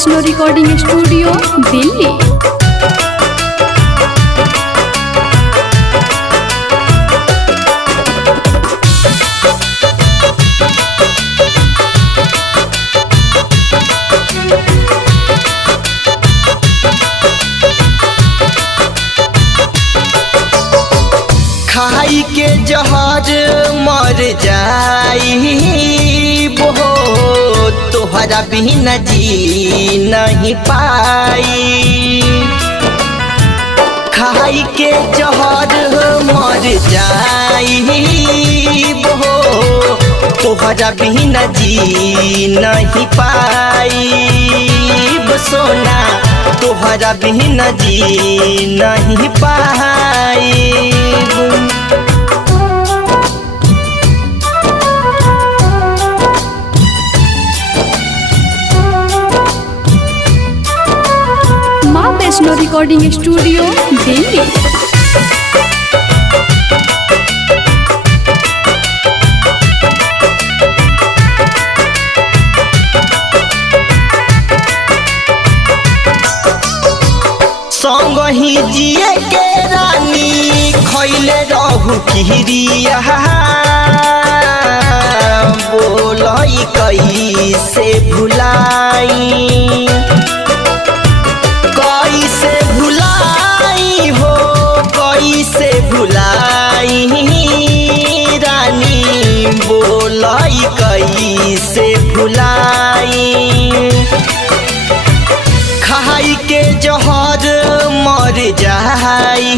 Vaishno recording studio Delhi. खाई के जहर मर जाई वो तोहरा बिना जी नहीं पाई। खाई के जहर मर जाई वो तोहरा बिना जी नहीं पाई। सोना तोहरा बिना जी नहीं पाई। माँ वैष्णो रिकॉर्डिंग स्टूडियो दिल्ली। संग ही जिए के रानी खैले रहू किरिया बोलई कैसे भुलाई। कैसे भुलाई हो कैसे भुलाई रानी बोलई कैसे भुलाई। खाई के जहर मर जाई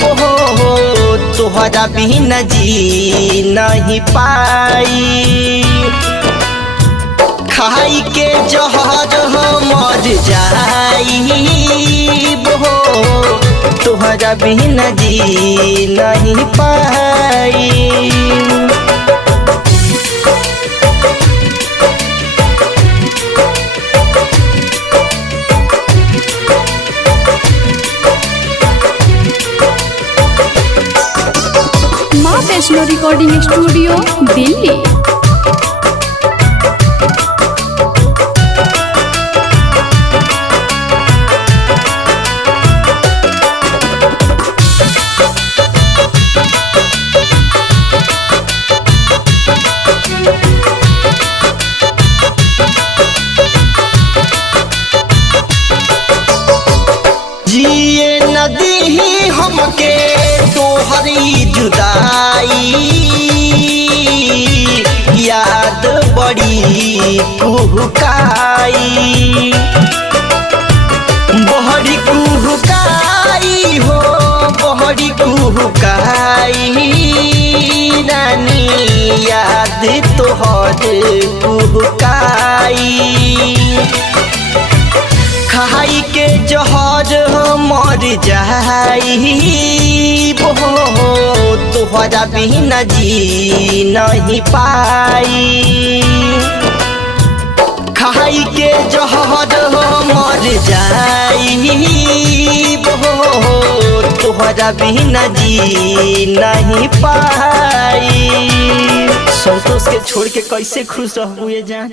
वो तोहरा बिना जी नहीं पाई। खाई के जहर मर जाई वो तोहरा बिना जी नहीं पाई। माँ वैष्णो रिकॉर्डिंग स्टूडियो दिल्ली। जिए नदी हमके तोहरी जुदाई याद बड़ी कुहकाई। बहरी कुहकाई हो बहरी कुहकाई रानी याद तोहर कुहकाई। खाई के जहर मर जाई वो तोहरा बिना जी नहीं पाई। खाई के जहर मर जाई वो तोहरा बिना जी नहीं पाई। संतोष के छोड़ के कैसे खुश रहबू ये जान।